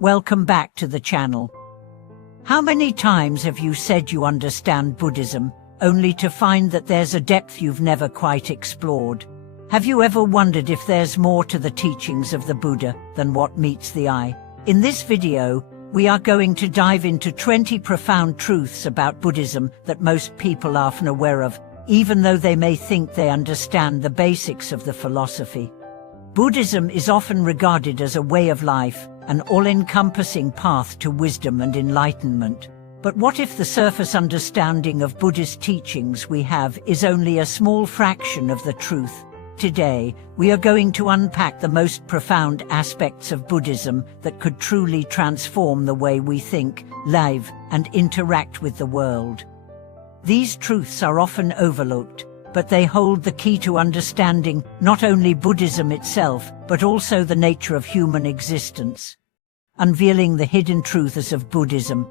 Welcome back to the channel. How many times have you said you understand Buddhism, only to find that there's a depth you've never quite explored? Have you ever wondered if there's more to the teachings of the Buddha than what meets the eye? In this video, we are going to dive into 20 profound truths about Buddhism that most people are unaware of, even though they may think they understand the basics of the philosophy. Buddhism is often regarded as a way of life, an all-encompassing path to wisdom and enlightenment. But what if the surface understanding of Buddhist teachings we have is only a small fraction of the truth? Today, we are going to unpack the most profound aspects of Buddhism that could truly transform the way we think, live, and interact with the world. These truths are often overlooked, but they hold the key to understanding not only Buddhism itself, but also the nature of human existence. Unveiling the hidden truths of Buddhism.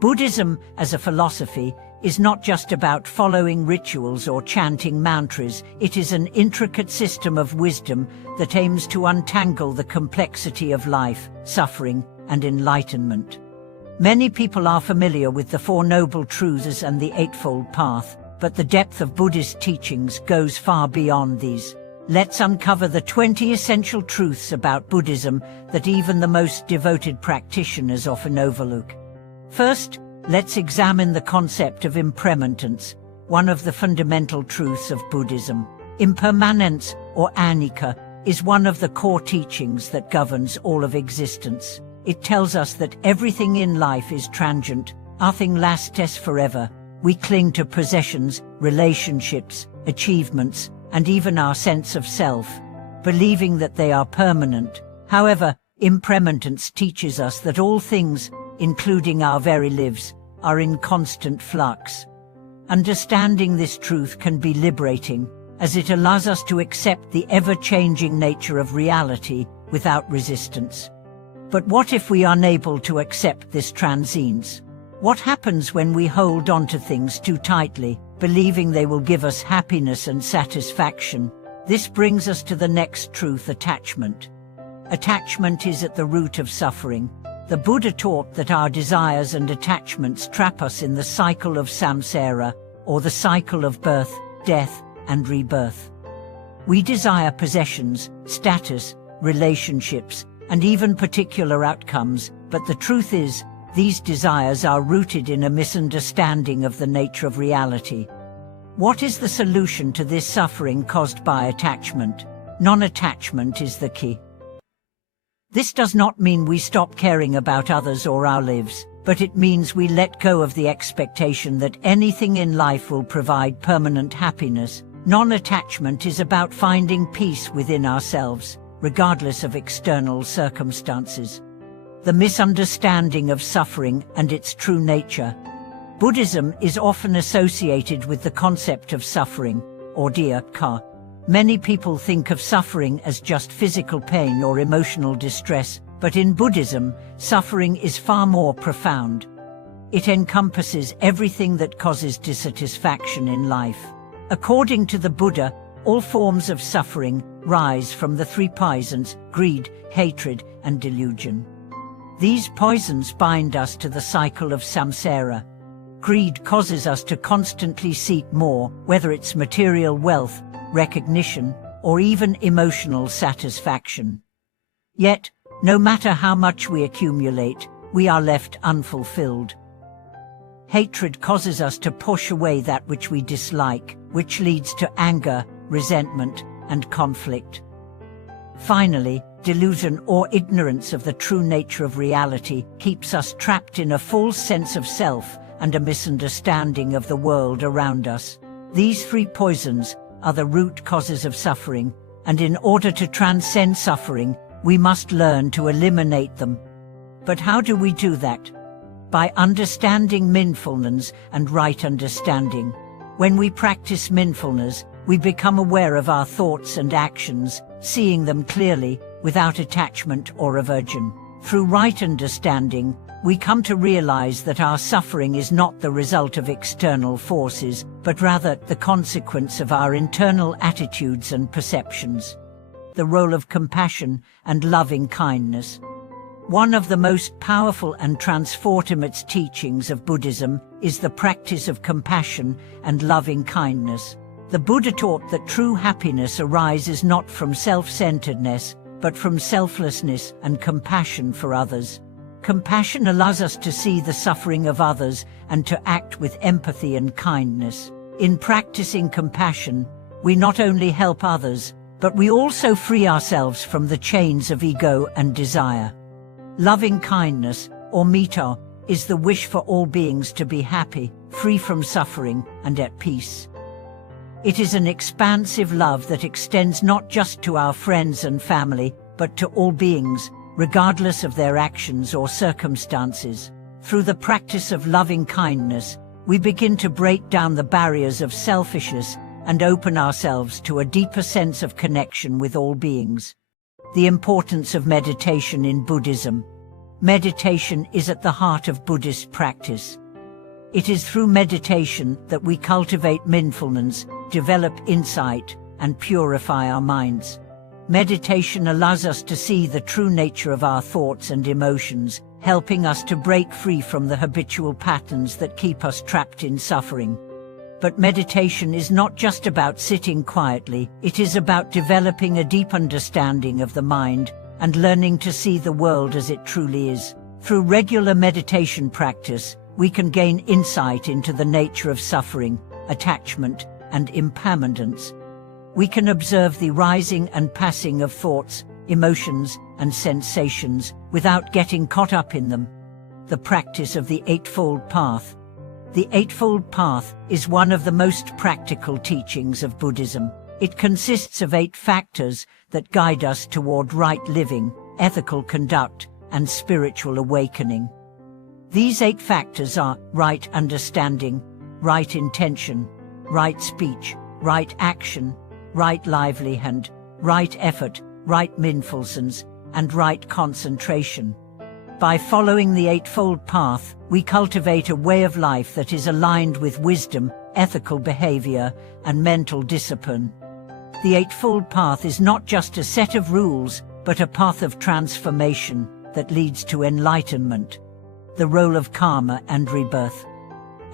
Buddhism, as a philosophy, is not just about following rituals or chanting mantras. It is an intricate system of wisdom that aims to untangle the complexity of life, suffering, and enlightenment. Many people are familiar with the Four Noble Truths and the Eightfold Path, but the depth of Buddhist teachings goes far beyond these. Let's uncover the 20 essential truths about Buddhism that even the most devoted practitioners often overlook. First, let's examine the concept of impermanence, one of the fundamental truths of Buddhism. Impermanence, or anicca, is one of the core teachings that governs all of existence. It tells us that everything in life is transient, nothing lasts forever. We cling to possessions, relationships, achievements, and even our sense of self, believing that they are permanent. However, impermanence teaches us that all things, including our very lives, are in constant flux. Understanding this truth can be liberating, as it allows us to accept the ever-changing nature of reality without resistance. But what if we are unable to accept this transience? What happens when we hold on to things too tightly, believing they will give us happiness and satisfaction? This brings us to the next truth: attachment. Attachment is at the root of suffering. The Buddha taught that our desires and attachments trap us in the cycle of samsara, or the cycle of birth, death, and rebirth. We desire possessions, status, relationships, and even particular outcomes, but the truth is, these desires are rooted in a misunderstanding of the nature of reality. What is the solution to this suffering caused by attachment? Non-attachment is the key. This does not mean we stop caring about others or our lives, but it means we let go of the expectation that anything in life will provide permanent happiness. Non-attachment is about finding peace within ourselves, regardless of external circumstances. The misunderstanding of suffering and its true nature. Buddhism is often associated with the concept of suffering, or dukkha. Many people think of suffering as just physical pain or emotional distress, but in Buddhism, suffering is far more profound. It encompasses everything that causes dissatisfaction in life. According to the Buddha, all forms of suffering rise from the three poisons: greed, hatred, and delusion. These poisons bind us to the cycle of samsara. Greed causes us to constantly seek more, whether it's material wealth, recognition, or even emotional satisfaction. Yet, no matter how much we accumulate, we are left unfulfilled. Hatred causes us to push away that which we dislike, which leads to anger, resentment, and conflict. Finally, delusion, or ignorance of the true nature of reality, keeps us trapped in a false sense of self and a misunderstanding of the world around us. These three poisons are the root causes of suffering, and in order to transcend suffering, we must learn to eliminate them. But how do we do that? By understanding mindfulness and right understanding. When we practice mindfulness, we become aware of our thoughts and actions, seeing them clearly, without attachment or aversion. Through right understanding, we come to realize that our suffering is not the result of external forces, but rather the consequence of our internal attitudes and perceptions. The role of compassion and loving kindness. One of the most powerful and transformative teachings of Buddhism is the practice of compassion and loving kindness. The Buddha taught that true happiness arises not from self-centeredness, but from selflessness and compassion for others. Compassion allows us to see the suffering of others and to act with empathy and kindness. In practicing compassion, we not only help others, but we also free ourselves from the chains of ego and desire. Loving kindness, or metta, is the wish for all beings to be happy, free from suffering, and at peace. It is an expansive love that extends not just to our friends and family, but to all beings, regardless of their actions or circumstances. Through the practice of loving kindness, we begin to break down the barriers of selfishness and open ourselves to a deeper sense of connection with all beings. The importance of meditation in Buddhism. Meditation is at the heart of Buddhist practice. It is through meditation that we cultivate mindfulness, develop insight, and purify our minds. Meditation allows us to see the true nature of our thoughts and emotions, helping us to break free from the habitual patterns that keep us trapped in suffering. But meditation is not just about sitting quietly, it is about developing a deep understanding of the mind and learning to see the world as it truly is. Through regular meditation practice, we can gain insight into the nature of suffering, attachment, and impermanence. We can observe the rising and passing of thoughts, emotions, and sensations without getting caught up in them. The practice of the Eightfold Path. The Eightfold Path is one of the most practical teachings of Buddhism. It consists of 8 factors that guide us toward right living, ethical conduct, and spiritual awakening. These 8 factors are right understanding, right intention, right speech, right action, right livelihood, right effort, right mindfulness, and right concentration. By following the Eightfold Path, we cultivate a way of life that is aligned with wisdom, ethical behavior, and mental discipline. The Eightfold Path is not just a set of rules, but a path of transformation that leads to enlightenment. The role of karma and rebirth.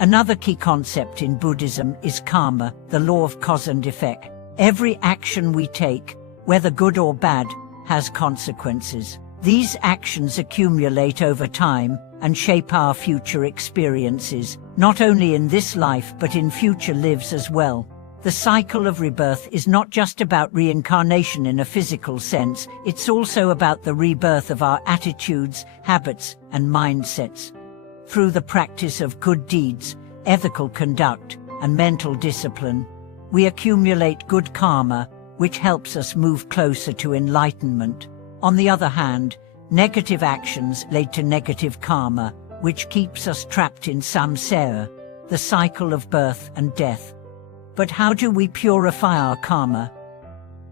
Another key concept in Buddhism is karma, the law of cause and effect. Every action we take, whether good or bad, has consequences. These actions accumulate over time and shape our future experiences, not only in this life but in future lives as well. The cycle of rebirth is not just about reincarnation in a physical sense, it's also about the rebirth of our attitudes, habits, and mindsets. Through the practice of good deeds, ethical conduct, and mental discipline, we accumulate good karma, which helps us move closer to enlightenment. On the other hand, negative actions lead to negative karma, which keeps us trapped in samsara, the cycle of birth and death. But how do we purify our karma?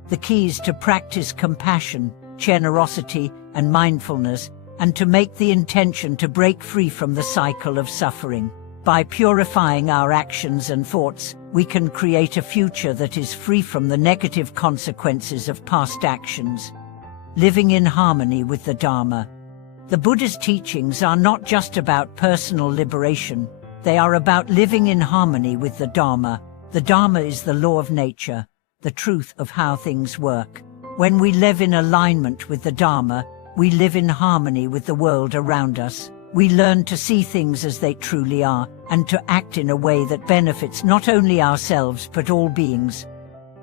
The key is to practice compassion, generosity, and mindfulness, and to make the intention to break free from the cycle of suffering. By purifying our actions and thoughts, we can create a future that is free from the negative consequences of past actions. Living in harmony with the Dharma. The Buddha's teachings are not just about personal liberation, they are about living in harmony with the Dharma. The Dharma is the law of nature, the truth of how things work. When we live in alignment with the Dharma, we live in harmony with the world around us. We learn to see things as they truly are, and to act in a way that benefits not only ourselves but all beings.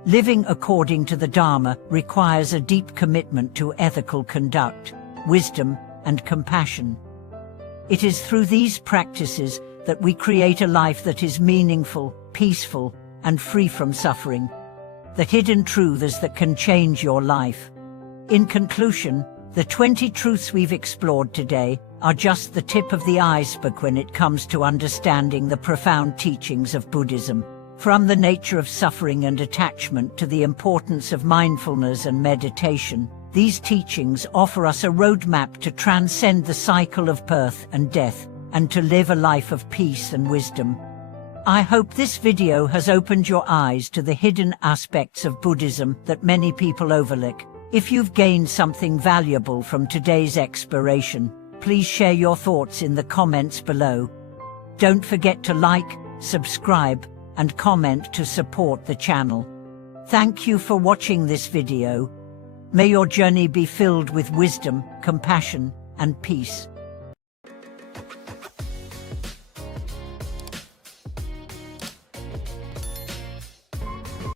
Living according to the Dharma requires a deep commitment to ethical conduct, wisdom, and compassion. It is through these practices that we create a life that is meaningful, peaceful, and free from suffering. The hidden truths that can change your life. In conclusion, the 20 truths we've explored today are just the tip of the iceberg when it comes to understanding the profound teachings of Buddhism. From the nature of suffering and attachment to the importance of mindfulness and meditation, these teachings offer us a roadmap to transcend the cycle of birth and death, and to live a life of peace and wisdom. I hope this video has opened your eyes to the hidden aspects of Buddhism that many people overlook. If you've gained something valuable from today's exploration, please share your thoughts in the comments below. Don't forget to like, subscribe, and comment to support the channel. Thank you for watching this video. May your journey be filled with wisdom, compassion, and peace.